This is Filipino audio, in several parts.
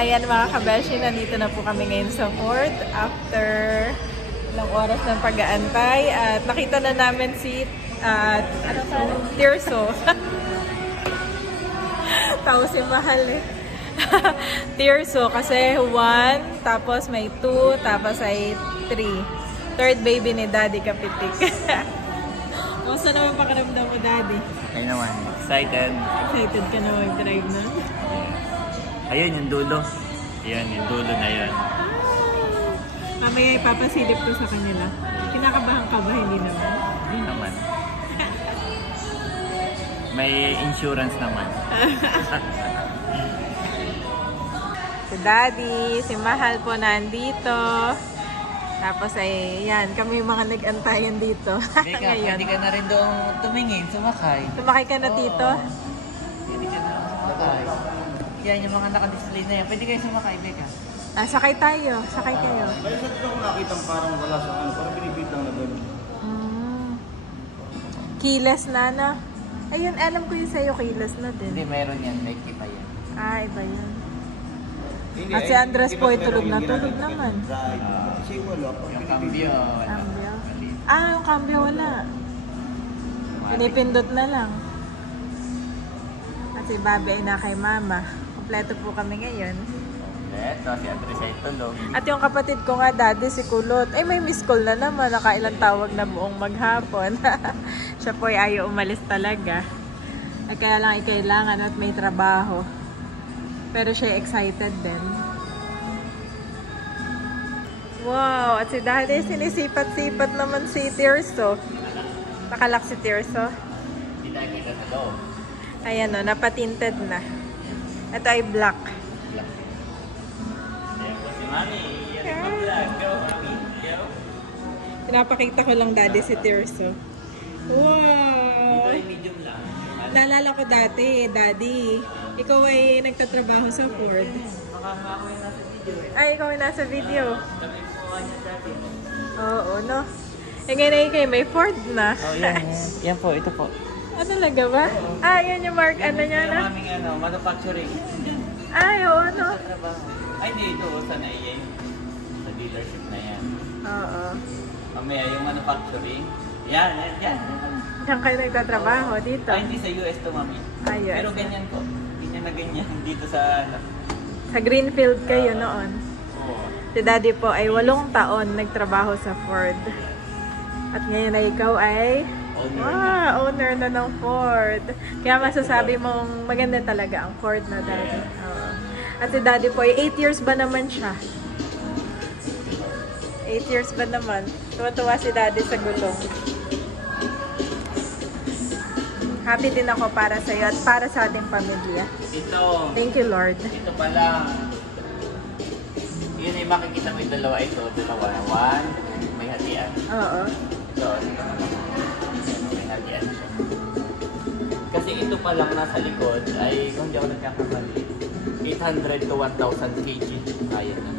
Ayan mga kabeshi, nandito na po kami ngayon sa Fort after ilang oras ng pag-aantay at nakita na namin si Tirso. Tao si Mahal eh. Tirso kasi 1, tapos may 2, tapos ay 3. Third baby ni Daddy Kapitik. Kumusta naman pakiramdam mo, Daddy? Okay naman. Excited. Excited ka na mag-drive na? Ayun, yung dulo. Ayun, yung dulo na yun. Mamaya ipapasilip ko sa kanila. Kinakabahan ka ba? Hindi naman? Hindi naman. May insurance naman. Si Daddy, si Mahal po nandito. Tapos ay, yan, kami mga nag-antayan dito. Hindi ka na rin doon tumingin, sumakay. Sumakay ka na dito? Hindi ka na rin sumakay. Yan, yung mga naka-display na yan. Pwede kayo sumakay, Beka. Sakay tayo. Sakay kayo. May isa din ako nakitang parang wala sa ano, parang binibit lang na doon. Keyless na, no? Ayun, alam ko yung sa'yo, keyless na din. Hindi, meron yan. May iba yan. Iba yan. At si Andres po ay tulog na. Tulog naman. Kasi wala. Yung cambio, wala. Cambio? Yung cambio wala. Pinipindot na lang. At si Bobby ay na kay Mama. Kompleto po kami ngayon. Ito, si Andres ay tulog. At yung kapatid ko nga, Daddy, si Kulot. Ay, may miss call na naman. Nakailang tawag na buong maghapon. Siya po ay ayaw umalis talaga. Ay, kaya lang ay kailangan at may trabaho. Pero siya excited din. Wow! At si Daddy, sinisipat-sipat naman si Tirso. Nakalak si Tirso. Hindi tayo kita sa loob. Ayan o, napatinted na. Ito ay black. Ayan po si Mami. Yan ang vlog. Go, Mami. Go. Pinapakita ko lang, Daddy, si Tirso. Wow! Ito ay medium lang. Naalala ko dati, Daddy, ikaw ay nagtatrabaho sa Ford. Baka nga ako yung nasa video eh. Ay, ikaw ay nasa video. Kami po niya dati. Oo, no? Ngayon ay kayo, may Ford na. Oh, yan. Yan po, ito po. Talaga ba? Yan yung mark, ano niya na? Yung aming manufacturing. Oo, no? Sa trabaho. Ay, dito. Sa NAIA. Sa dealership na yan. Oo. Mamaya yung manufacturing. Yan. Diyan kayo nagtatrabaho dito? Ay, hindi sa US to, Mami. Ayun. Pero ganyan po. Ganyan na ganyan dito sa Sa Greenfield kayo noon. Oo. Si Daddy po ay 8 taon nagtrabaho sa Ford. At ngayon ay ikaw ay owner na ng Ford. Kaya masasabi mong maganda talaga ang Ford na Daddy. Oo. At si Daddy po ay 8 years ba naman siya? 8 years ba naman? Tuwa-tuwa si Daddy sa gulong. Happy din ako para sa iyo at para sa ating pamilya. Ito. Thank you, Lord. Ito pala. Yun ay makikita mo yung dalawa. Ito, dalawa. 1, may hatian. Oo. Ito, may hatian siya. Kasi ito pa lang nasa likod ay, kung hindi ako nagkakamali, 800 to 1,000 kg. Kaya na.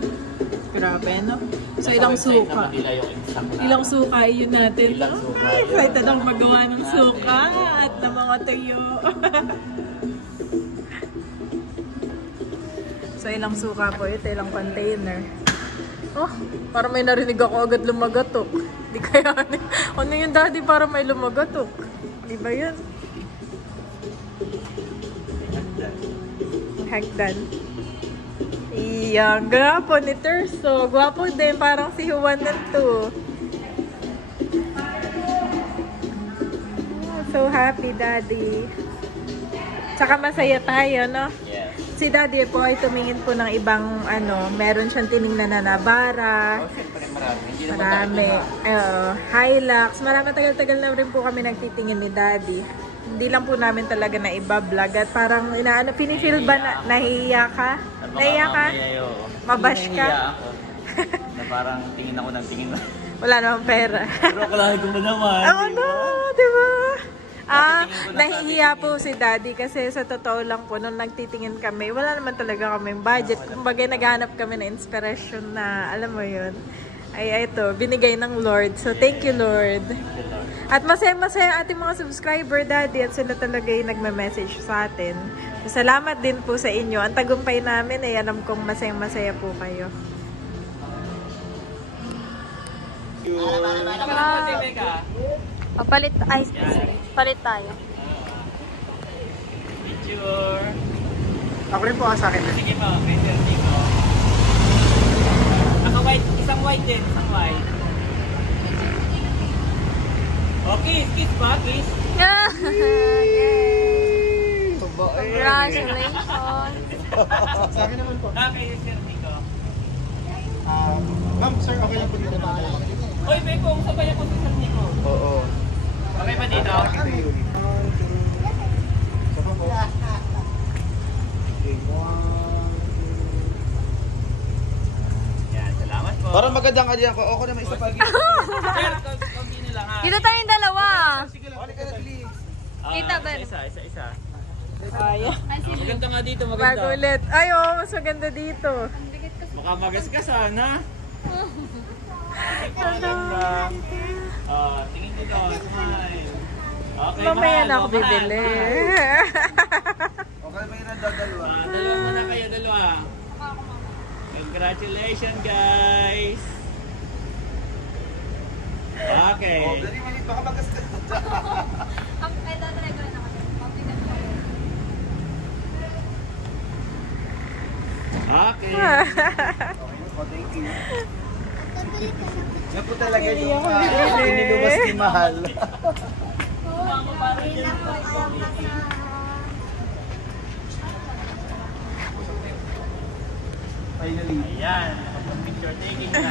Grabe, no? So, Nasa ilang website suka? naman nila yung exact na. Ilang suka yun natin? Ilang suka. Ay, excited ako magawa ng suka at ng mga tuyo. So, ilang suka po ito, ilang container. Oh, parang may narinig ako agad lumagatok. Di kaya, ano yung Daddy para may lumagatok? Di ba yun? Hagdan. Iya, gwapo ni Tirso. Gwapo din, parang si Juan nito. So happy, Daddy. Tsaka masaya tayo, no? Yes. Si Daddy po ay tumingin po ng ibang, meron siyang tiningnan na Navara. Oh, syempre marami. Hindi naman Marami. tayo Hilux. Marami tagal-tagal na rin po kami nagtitingin ni Daddy. Hindi lang po namin talaga na iba-vlog. At parang, pinifeel ba na nahihiya ka? Nahihiya ka? Mabash ka? Nahihiya ako. Na parang tingin ako ng tingin. Wala namang pera. Pero akalahin ko ba naman? No, diba? Nahihiya po si Daddy kasi sa totoo lang po, nung nagtitingin kami, wala naman talaga kaming budget. Kumbaga, naghanap kami ng inspiration na, alam mo yun, ay ito, binigay ng Lord. So, thank you, Lord. At masaya-masaya ang ating mga subscriber, Daddy, at sila talaga yung nagme-message sa atin. Salamat din po sa inyo. Ang tagumpay namin ay alam kong masayang-masaya po kayo. Papalit, ay, palit tayo. Picture. Ako rin po sa akin. Sige po, may selfie ko. Ako white, isang white din, isang white. Okay, kiss pa, kiss. Yay! Congratulations! Sa akin naman po. Okay, yung selfie ko. Ma'am, sir, okay lang po dito na. Oy, Beko, sabay ako sa selfie ko. Oo. Okay ba dito? Saka po. Yan, salamat po. Parang magandang kanya ko. Ako naman isa pa. Sir, konti na lang ha. Dito tayong dalawa. Sige lang. Balik ka na, please. Tita, Ben. Isa. Ayan. Maganda nga dito, maganda. Magulit. Ay, oh, mas maganda dito. Baka magasgasan, ha? Maganda. Tingin ko doon, smile. Okay, Mamaya mahal, na ako mahal, bibili. Okay, may nadadalawa. Dalawa muna kayo, dalawa. Congratulations, guys. Okay. Dali, minute, baka magasgas. Ay, tatry ko rin ako. Okay. Oh, thank you. Yan po talaga yung iniluwas ni Mahal. Ayan, Finally. nakapag-picture taking na.